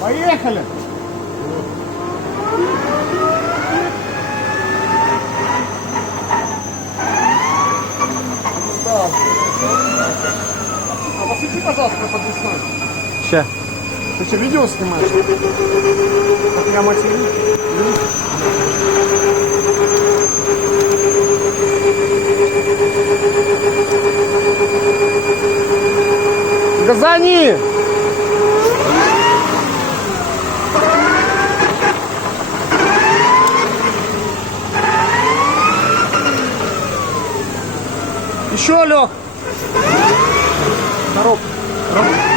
Поехали! Да. А посвети, пожалуйста, на подвесной. Ще. Ты что, видео снимаешь? Как я матерю? Газани! Еще, Лех! Коробка.